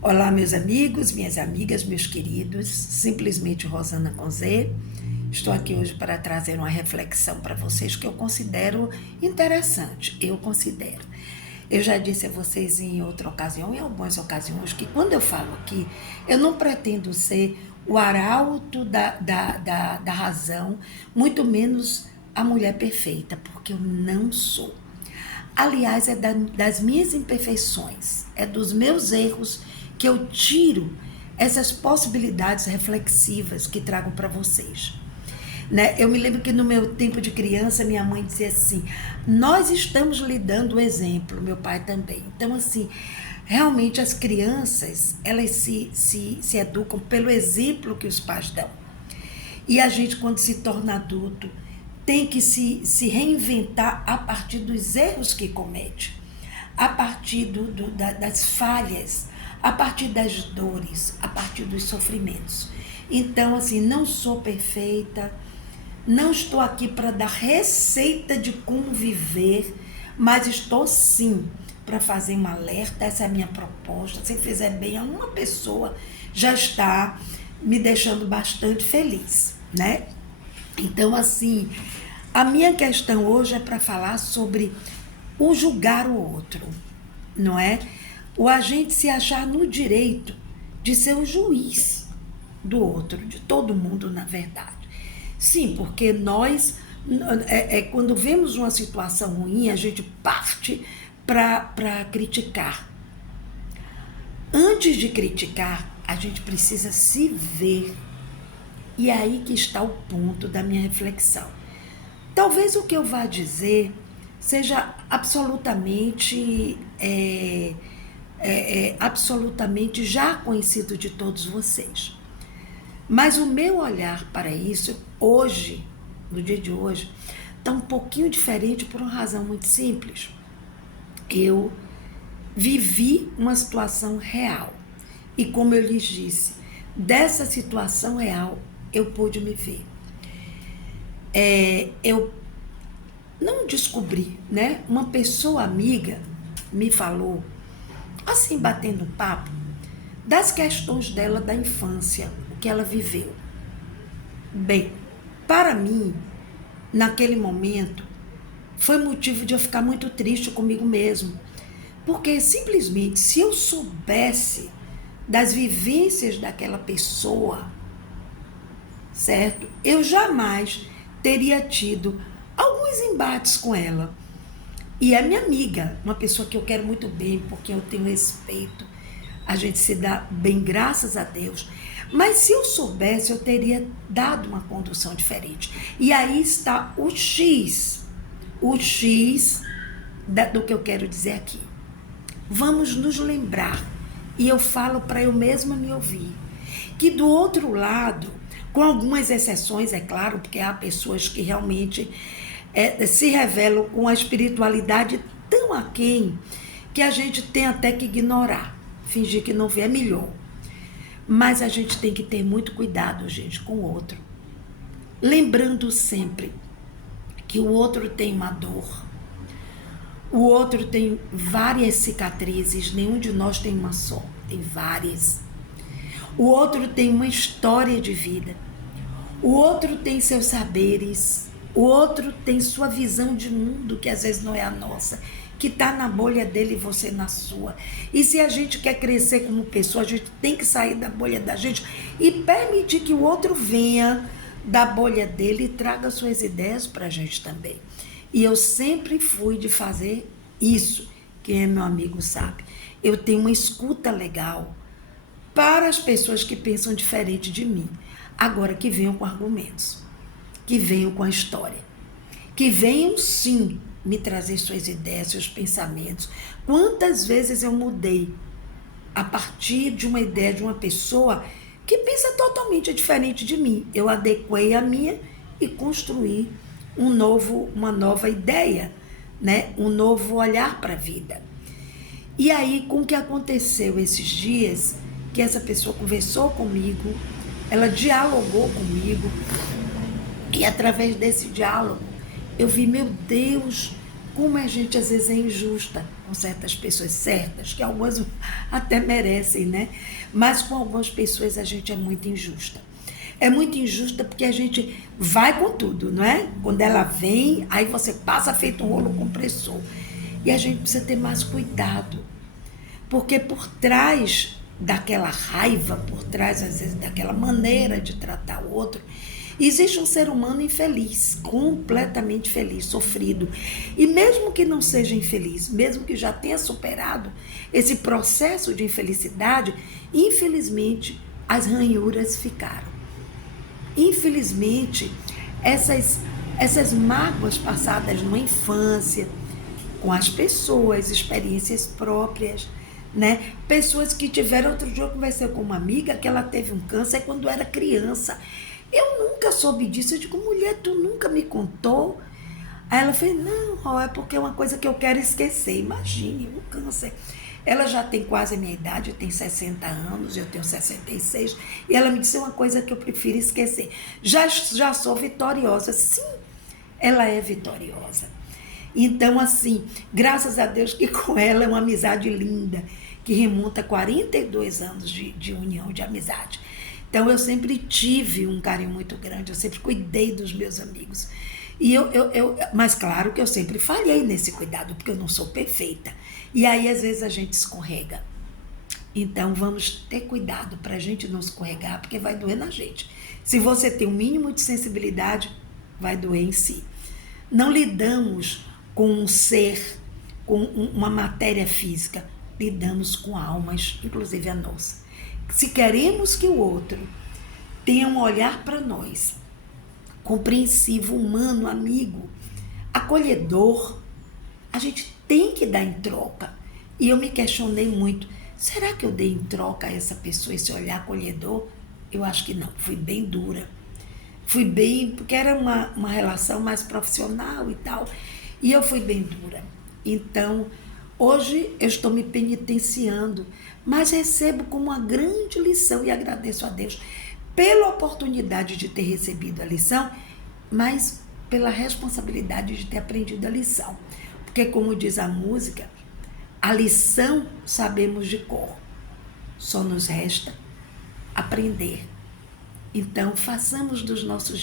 Olá, meus amigos, minhas amigas, meus queridos, simplesmente Rosana com Z. Estou aqui hoje para trazer uma reflexão para vocês que eu considero interessante. Eu já disse a vocês em outra ocasião, em algumas ocasiões, que quando eu falo aqui, eu não pretendo ser o arauto da razão, muito menos a mulher perfeita, porque eu não sou. Aliás, das minhas imperfeições, é dos meus erros que eu tiro essas possibilidades reflexivas que trago para vocês. Né? Eu me lembro que no meu tempo de criança, minha mãe dizia assim, nós estamos lhe dando o exemplo, meu pai também. Então, assim, realmente as crianças, elas se educam pelo exemplo que os pais dão. E a gente, quando se torna adulto, tem que se reinventar a partir dos erros que comete, a partir das falhas, a partir das dores, a partir dos sofrimentos. Então, assim, não sou perfeita, não estou aqui para dar receita de como viver, mas estou sim para fazer um alerta. Essa é a minha proposta. Se fizer bem a uma pessoa, já está me deixando bastante feliz, né? Então, assim, a minha questão hoje é para falar sobre o julgar o outro, não é? O agente se achar no direito de ser o juiz do outro, de todo mundo, na verdade. Sim, porque nós, quando vemos uma situação ruim, a gente parte para criticar. Antes de criticar, a gente precisa se ver. E é aí que está o ponto da minha reflexão. Talvez o que eu vá dizer seja absolutamente já conhecido de todos vocês. Mas o meu olhar para isso, hoje, no dia de hoje, está um pouquinho diferente por uma razão muito simples. Eu vivi uma situação real. E como eu lhes disse, dessa situação real, eu pude me ver. Eu não descobri, né? Uma pessoa amiga me falou, assim, batendo papo, das questões dela da infância, o que ela viveu. Bem, para mim, naquele momento, foi motivo de eu ficar muito triste comigo mesmo. Porque simplesmente, se eu soubesse das vivências daquela pessoa, certo? Eu jamais teria tido alguns embates com ela. E é minha amiga, uma pessoa que eu quero muito bem, porque eu tenho respeito. A gente se dá bem, graças a Deus. Mas se eu soubesse, eu teria dado uma condução diferente. E aí está o X do que eu quero dizer aqui. Vamos nos lembrar, e eu falo para eu mesma me ouvir, que do outro lado, com algumas exceções, é claro, porque há pessoas que realmente se revelam com a espiritualidade tão aquém que a gente tem até que ignorar, fingir que não vê, é melhor. Mas a gente tem que ter muito cuidado, gente, com o outro. Lembrando sempre que o outro tem uma dor, o outro tem várias cicatrizes, nenhum de nós tem uma só, tem várias. O outro tem uma história de vida, o outro tem seus saberes, o outro tem sua visão de mundo, que às vezes não é a nossa, que está na bolha dele e você na sua. E se a gente quer crescer como pessoa, a gente tem que sair da bolha da gente e permitir que o outro venha da bolha dele e traga suas ideias para a gente também. E eu sempre fui de fazer isso, quem é meu amigo sabe. Eu tenho uma escuta legal para as pessoas que pensam diferente de mim. Agora, que venham com argumentos, que venham com a história, que venham sim me trazer suas ideias, seus pensamentos. Quantas vezes eu mudei a partir de uma ideia de uma pessoa que pensa totalmente diferente de mim. Eu adequei a minha e construí uma nova ideia, né? Um novo olhar para a vida. E aí, com o que aconteceu esses dias, que essa pessoa conversou comigo, ela dialogou comigo, e através desse diálogo, eu vi, meu Deus, como a gente às vezes é injusta com certas pessoas certas, que algumas até merecem, né? Mas com algumas pessoas a gente é muito injusta. É muito injusta porque a gente vai com tudo, não é? Quando ela vem, aí você passa feito um rolo compressor. E a gente precisa ter mais cuidado. Porque por trás daquela raiva, por trás, às vezes, daquela maneira de tratar o outro, existe um ser humano infeliz, completamente feliz, sofrido. E mesmo que não seja infeliz, mesmo que já tenha superado esse processo de infelicidade, infelizmente, as ranhuras ficaram. Infelizmente, essas mágoas passadas na infância, com as pessoas, experiências próprias, né? Pessoas que tiveram, outro dia eu conversei com uma amiga que ela teve um câncer quando era criança. Eu nunca soube disso. Eu digo, mulher, tu nunca me contou? Aí ela fez, não, é porque é uma coisa que eu quero esquecer. Imagine, o câncer. Ela já tem quase a minha idade, tem 60 anos, eu tenho 66, e ela me disse uma coisa que eu prefiro esquecer. Já sou vitoriosa. Sim, ela é vitoriosa. Então, assim, graças a Deus que com ela é uma amizade linda, que remonta a 42 anos de união, de amizade. Então, eu sempre tive um carinho muito grande, eu sempre cuidei dos meus amigos. Mas claro que eu sempre falhei nesse cuidado, porque eu não sou perfeita. E aí, às vezes, a gente escorrega. Então, vamos ter cuidado para a gente não escorregar, porque vai doer na gente. Se você tem um mínimo de sensibilidade, vai doer em si. Não lidamos com um ser, com uma matéria física, lidamos com almas, inclusive a nossa. Se queremos que o outro tenha um olhar para nós, compreensivo, humano, amigo, acolhedor, a gente tem que dar em troca. E eu me questionei muito, será que eu dei em troca a essa pessoa, esse olhar acolhedor? Eu acho que não, fui bem dura. Fui bem, porque era uma relação mais profissional e tal, e eu fui bem dura. Então, hoje eu estou me penitenciando, mas recebo como uma grande lição e agradeço a Deus pela oportunidade de ter recebido a lição, mas pela responsabilidade de ter aprendido a lição. Porque, como diz a música, a lição sabemos de cor, só nos resta aprender. Então, façamos dos nossos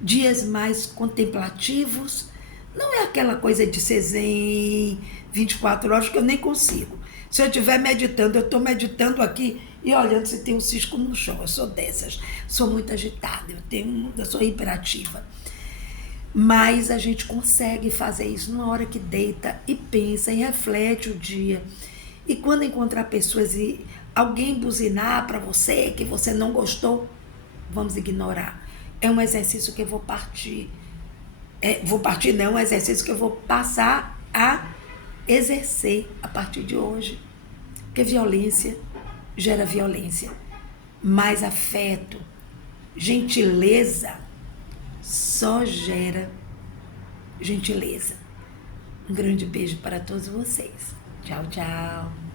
dias mais contemplativos. Não é aquela coisa de ser zen, 24 horas, que eu nem consigo. Se eu estiver meditando, eu estou meditando aqui e olhando se tem um cisco no chão. Eu sou dessas, sou muito agitada, eu sou hiperativa. Mas a gente consegue fazer isso numa hora que deita e pensa e reflete o dia. E quando encontrar pessoas e alguém buzinar para você que você não gostou, vamos ignorar. É um exercício que eu vou partir. É um exercício que eu vou passar a exercer a partir de hoje. Porque violência gera violência. Mas afeto, gentileza, só gera gentileza. Um grande beijo para todos vocês. Tchau, tchau.